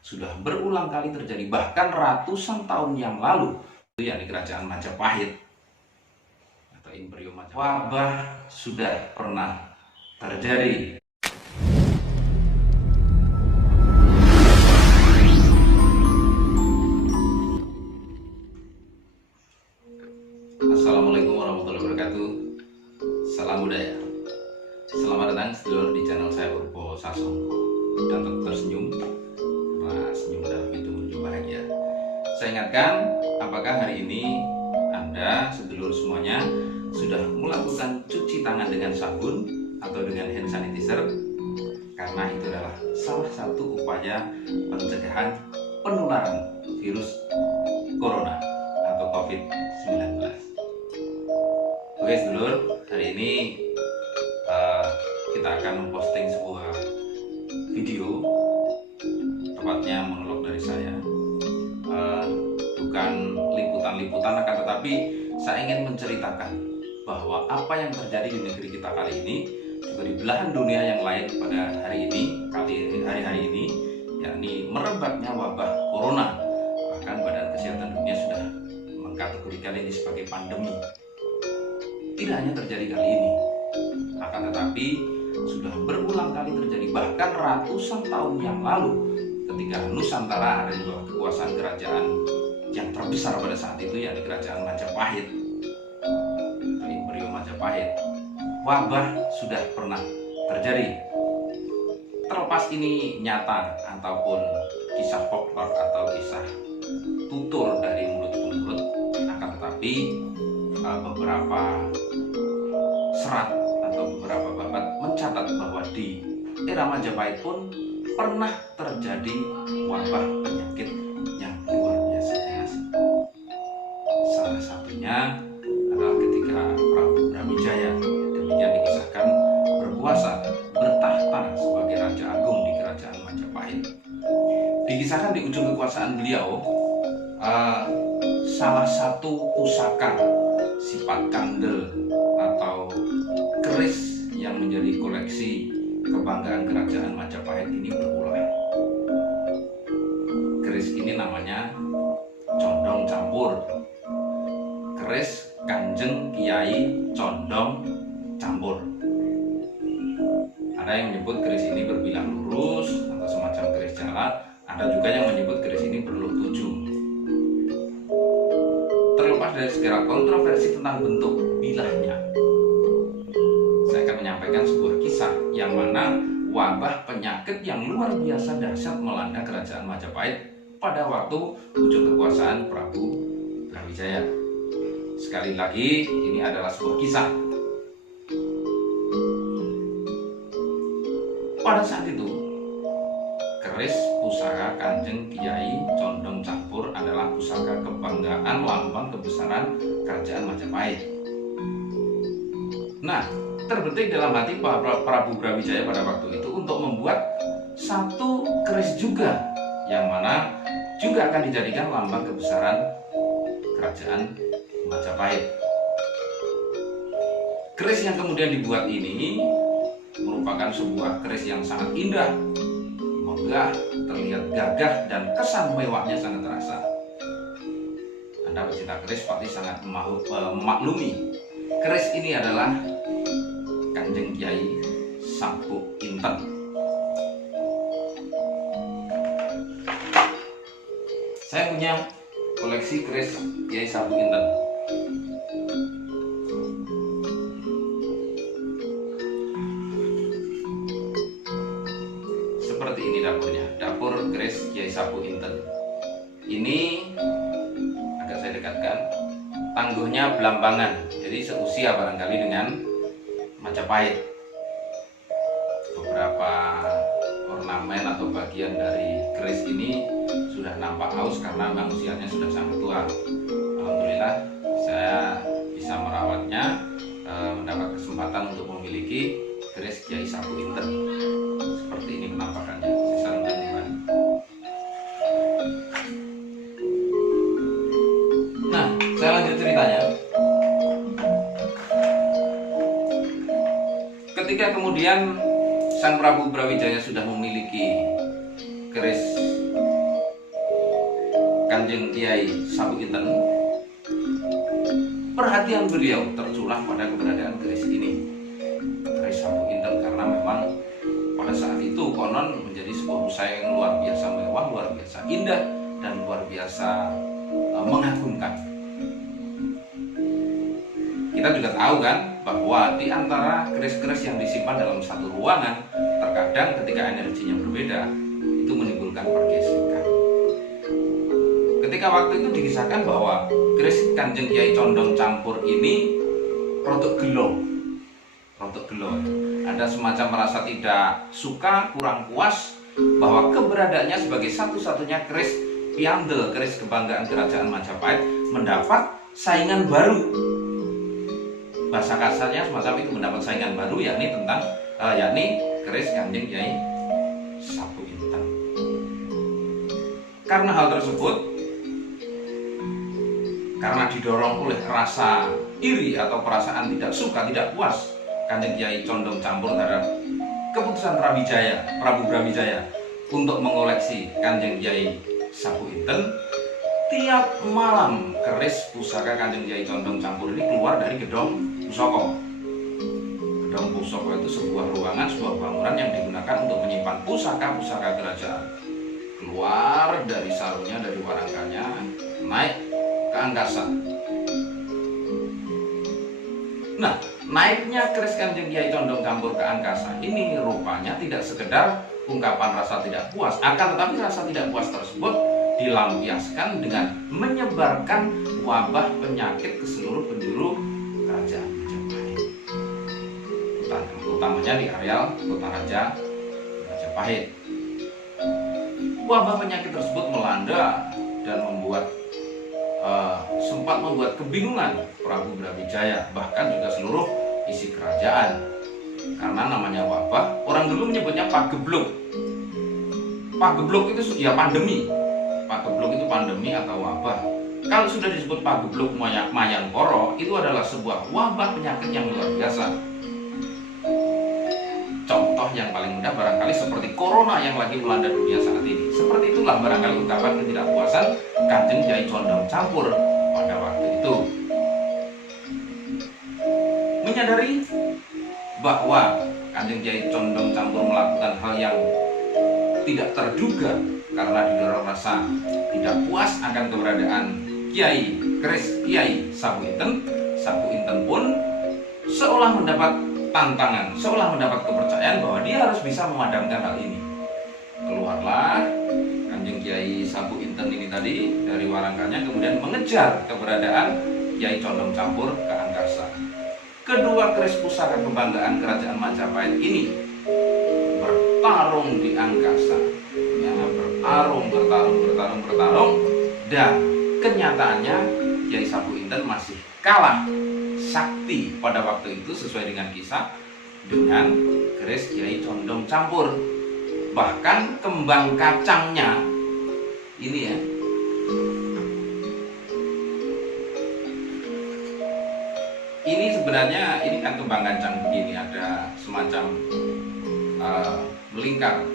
sudah berulang kali terjadi, bahkan ratusan tahun yang lalu, itu yakni kerajaan Majapahit atau Imperium Majapahit. Wabah sudah pernah terjadi. Assalamualaikum warahmatullahi wabarakatuh. Salam budaya. Selamat datang sedulur di channel saya Purbo Sasongko. Dan tetap tersenyum, karena senyum adalah pintu menuju bahagia. Saya ingatkan, apakah hari ini Anda sedulur semuanya sudah melakukan cuci tangan dengan sabun atau dengan hand sanitizer? Karena itu adalah salah satu upaya pencegahan penularan virus corona atau COVID-19. Oke sedulur, hari ini kita akan memposting sebuah video, tepatnya monolog dari saya. Bukan liputan-liputan, akan tetapi saya ingin menceritakan bahwa apa yang terjadi di negeri kita kali ini, juga di belahan dunia yang lain pada hari-hari ini, yakni merebaknya wabah corona. Bahkan Badan Kesehatan Dunia sudah mengkategorikan ini sebagai pandemi. Tidak hanya terjadi kali ini, akan tetapi sudah berulang kali terjadi, bahkan ratusan tahun yang lalu, ketika Nusantara ada di bawah kekuasaan kerajaan yang terbesar pada saat itu, yakni kerajaan Majapahit atau Imperium Majapahit. Wabah sudah pernah terjadi. Terlepas ini nyata ataupun kisah folklore atau kisah tutur dari mulut ke mulut, akan tetapi beberapa serat atau beberapa babat mencatat bahwa di era Majapahit pun pernah terjadi wabah penyakit yang luar biasa. Salah satunya adalah ketika Prabu Brawijaya, demikian dikisahkan, berkuasa bertahta sebagai Raja Agung di kerajaan Majapahit. Dikisahkan di ujung kekuasaan beliau, salah satu pusaka sifat kandel atau keris yang menjadi koleksi kebanggaan kerajaan Majapahit ini berulah. Keris ini namanya Condong Campur, keris Kanjeng Kiai Condong Campur. Ada yang menyebut keris ini berbilang lurus atau semacam keris jala, ada juga yang menyebut keris ini berluh tujuh. Terlepas dari segala kontroversi tentang bentuk bilahnya, saya akan menyampaikan sebuah kisah yang mana wabah penyakit yang luar biasa dahsyat melanda kerajaan Majapahit pada waktu ujung kekuasaan Prabu Brawijaya. Sekali lagi, ini adalah sebuah kisah. Pada saat itu, keris pusaka Kanjeng Kiai Condong Campur adalah pusaka kebanggaan lambang kebesaran kerajaan Majapahit. Nah, terbetik dalam hati Prabu Brawijaya pada waktu itu untuk membuat satu keris juga, yang mana juga akan dijadikan lambang kebesaran kerajaan Majapahit. Keris yang kemudian dibuat ini merupakan sebuah keris yang sangat indah, megah, terlihat gagah, dan kesan mewahnya sangat terasa. Anda pecinta keris pasti sangat memaklumi. Keris ini adalah Kanjeng Kiai Sabuk Inten. Saya punya koleksi keris Kiai Sabuk Inten. Seperti ini dapurnya, dapur keris Kiai Sabuk Inten. Ini agak saya dekatkan, tangguhnya Belambangan, jadi seusia barangkali dengan Majapahit. Beberapa ornamen atau bagian dari keris ini sudah nampak aus karena memang usianya sudah sangat tua. Alhamdulillah saya bisa merawatnya, mendapat kesempatan untuk memiliki keris Kiai Sabuk Inten. Seperti ini penampakannya. Saya tunjukkan. Nah, saya lanjut ceritanya. Ketika kemudian Sang Prabu Brawijaya sudah memiliki keris Kanjeng Kiai Sapu Inten, perhatian beliau terculah pada keberadaan keris ini, keris Sapu Inten, karena memang pada saat itu konon menjadi sebuah busana yang luar biasa mewah, luar biasa indah, dan luar biasa mengagumkan. Kita juga tahu kan bahwa di antara keris-keris yang disimpan dalam satu ruangan, terkadang ketika energinya berbeda itu menimbulkan pergesekan. Ketika waktu itu dikisahkan bahwa keris Kanjeng Kiai Condong Campur ini rodok gelo. Ada semacam merasa tidak suka, kurang puas bahwa keberadaannya sebagai satu-satunya keris piandel, keris kebanggaan Kerajaan Majapahit mendapat saingan baru. Bahasa kasarnya semacam itu, mendapat saingan baru, yakni keris Kanjeng Kiai Sapu Inten. Karena hal tersebut, karena didorong oleh rasa iri atau perasaan tidak suka, tidak puas Kanjeng Kiai Condong Campur terhadap keputusan Prabu Brawijaya untuk mengoleksi Kanjeng Kiai Sapu Inten, tiap malam keris pusaka Kanjeng Kiai Condong Campur ini keluar dari gedong pusaka. Gedong pusaka itu sebuah ruangan, sebuah bangunan yang digunakan untuk menyimpan pusaka-pusaka kerajaan. Keluar dari sarungnya, dari warangkanya, naik ke angkasa. Nah, naiknya keris Kanjeng Kiai Condong Campur ke angkasa ini rupanya tidak sekedar ungkapan rasa tidak puas, akan tetapi rasa tidak puas tersebut dilampiaskan dengan menyebarkan wabah penyakit ke seluruh penjuru Kerajaan Majapahit, utamanya di areal Kota Raja Majapahit. Wabah penyakit tersebut melanda dan sempat membuat kebingungan Prabu Brawijaya, bahkan juga seluruh isi kerajaan. Karena namanya wabah, orang dulu menyebutnya pagebluk. Pagebluk itu ya pandemi. Pagebluk itu pandemi atau wabah. Kalau sudah disebut pagebluk Mayangkara, itu adalah sebuah wabah penyakit yang luar biasa. Contoh yang paling mudah barangkali seperti corona yang lagi melanda dunia saat ini. Seperti itulah barangkali ungkapan ketidakpuasan Kanjeng Kiai Condong Campur pada waktu itu. Menyadari bahwa Kanjeng Kiai Condong Campur melakukan hal yang tidak terduga karena didorong rasa tidak puas akan keberadaan keris Kiai Sapu Inten pun seolah mendapat tantangan, seolah mendapat kepercayaan bahwa dia harus bisa memadamkan hal ini. Keluarlah Kanjeng Kiai Sapu Inten ini tadi dari warangkanya, kemudian mengejar keberadaan Kiai Condong Campur ke angkasa. Kedua keris pusaka kebanggaan Kerajaan Majapahit ini bertarung di angkasa, ya, bertarung, dan kenyataannya Kiai Sapu Inten masih kalah sakti pada waktu itu sesuai dengan kisah dengan keris Kiai Condong Campur. Bahkan kembang kacangnya ini ya, ini sebenarnya ini kan kembang kacang begini, ada semacam melingkar,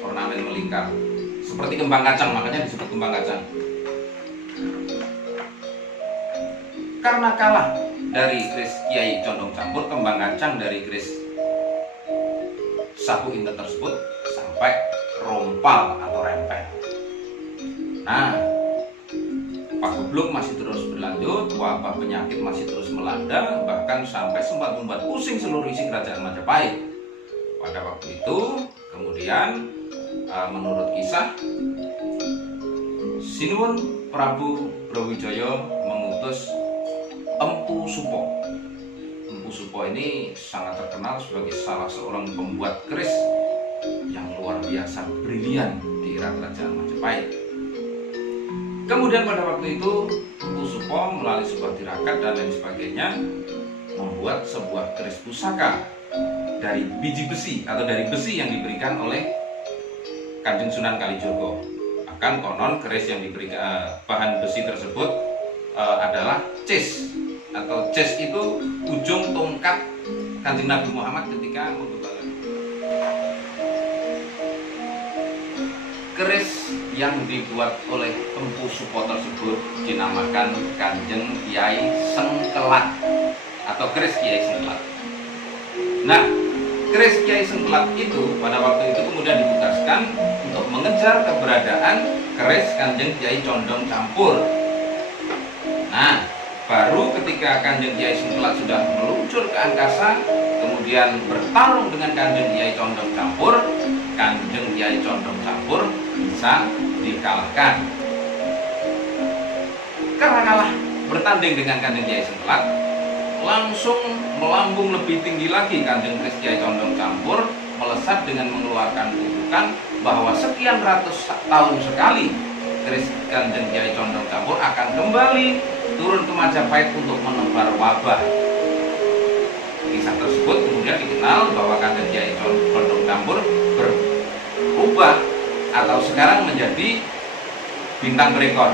ornamen melingkar seperti kembang kacang, makanya disebut kembang kacang. Karena kalah dari keris Kiai Condong Campur, kembang kacang dari keris Sapu Inten tersebut sampai rompal atau rempel. Nah, pagebluk masih terus berlanjut, wabah penyakit masih terus melanda, bahkan sampai sempat membuat pusing seluruh isi Kerajaan Majapahit. Pada waktu itu, kemudian menurut kisah, Sinuwun Prabu Brawijaya mengutus Empu Supo. Empu Supo ini sangat terkenal sebagai salah seorang pembuat keris yang luar biasa brilian di era Kerajaan Majapahit. Kemudian pada waktu itu Empu Supo melalui sebuah tirakat dan lain sebagainya membuat sebuah keris pusaka dari biji besi atau dari besi yang diberikan oleh Kanjeng Sunan Kalijogo. Bahkan konon keris yang diberikan bahan besi tersebut adalah cis, atau cis itu ujung tongkat Kanjeng Nabi Muhammad ketika membebaskan. keris yang dibuat oleh Empu Supo tersebut dinamakan Kanjeng Kiai Sengkelat atau keris Kiai Sengkelat. Nah, keris Kiai Sengkelat itu pada waktu itu kemudian ditugaskan untuk mengejar keberadaan keris Kanjeng Kiai Condong Campur. Nah, baru ketika Kanjeng Kiai Sengkelat sudah meluncur ke angkasa, kemudian bertarung dengan Kanjeng Kiai Condong Campur, Kanjeng Kiai Condong Campur bisa dikalahkan. Karena kalah bertanding dengan Kanjeng Kiai Sengkelat, langsung melambung lebih tinggi lagi Kanjeng Kiai Condong Campur, melesat dengan mengeluarkan kutukan bahwa sekian ratus tahun sekali keris Kanjeng Kiai Condong Campur akan kembali turun ke Majapahit untuk menebar wabah. Kisah tersebut kemudian dikenal bahwa Kanjeng Kiai Condong Campur berubah atau sekarang menjadi bintang berekor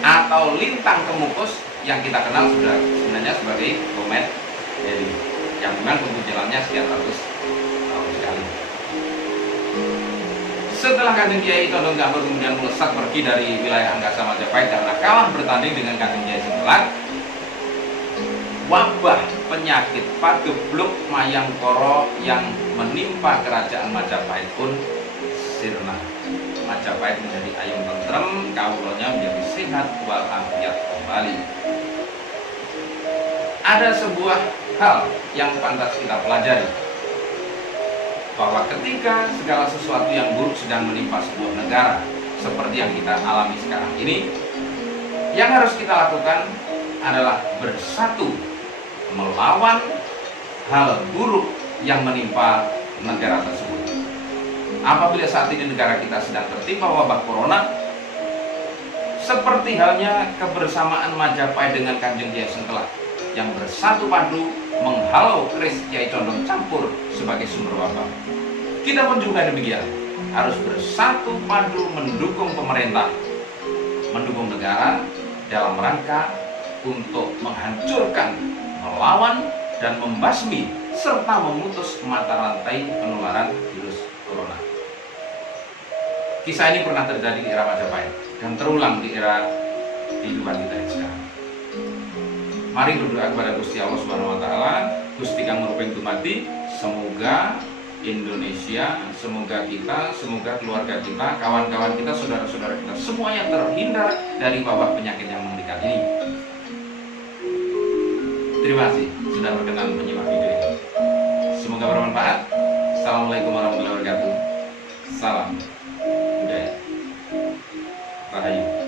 atau lintang kemukus yang kita kenal sudah sebenarnya sebagai komet Halley yang memang kemunculannya sekian ratus tahun sekali. Setelah Kanjeng Kiai Condong Campur kemudian melesat pergi dari wilayah angkasa Majapahit karena kalah bertanding dengan Kanjeng Kiai Sengkelat, wabah penyakit pagebluk mayangkara yang menimpa kerajaan Majapahit pun sirna. Majapahit menjadi ayem tentrem, kawulanya menjadi sehat walafiat kembali. Ada sebuah hal yang pantas kita pelajari, bahwa ketika segala sesuatu yang buruk sedang menimpa sebuah negara seperti yang kita alami sekarang ini, yang harus kita lakukan adalah bersatu melawan hal buruk yang menimpa negara tersebut. Apabila saat ini negara kita sedang tertimpa wabah corona, seperti halnya kebersamaan Majapahit dengan Kanjeng Kiai Sengkelat yang bersatu padu menghalau keris Kiai Condong Campur sebagai sumber wabah, kita pun juga demikian, harus bersatu padu mendukung pemerintah, mendukung negara dalam rangka untuk menghancurkan, melawan, dan membasmi serta memutus mata rantai penularan virus corona. Kisah ini pernah terjadi di era Majapahit dan terulang di era kehidupan kita yang sekarang. Mari berdoa kepada Gusti Allah Subhanahu wa taala, Gusti kang nguruping dumadi, semoga Indonesia, semoga kita, semoga keluarga kita, kawan-kawan kita, saudara-saudara kita semuanya terhindar dari wabah penyakit yang mengerikan ini. Terima kasih sudah berkenan menyimak video ini. Semoga bermanfaat. Assalamualaikum warahmatullahi wabarakatuh. Salam budaya. Rahayu.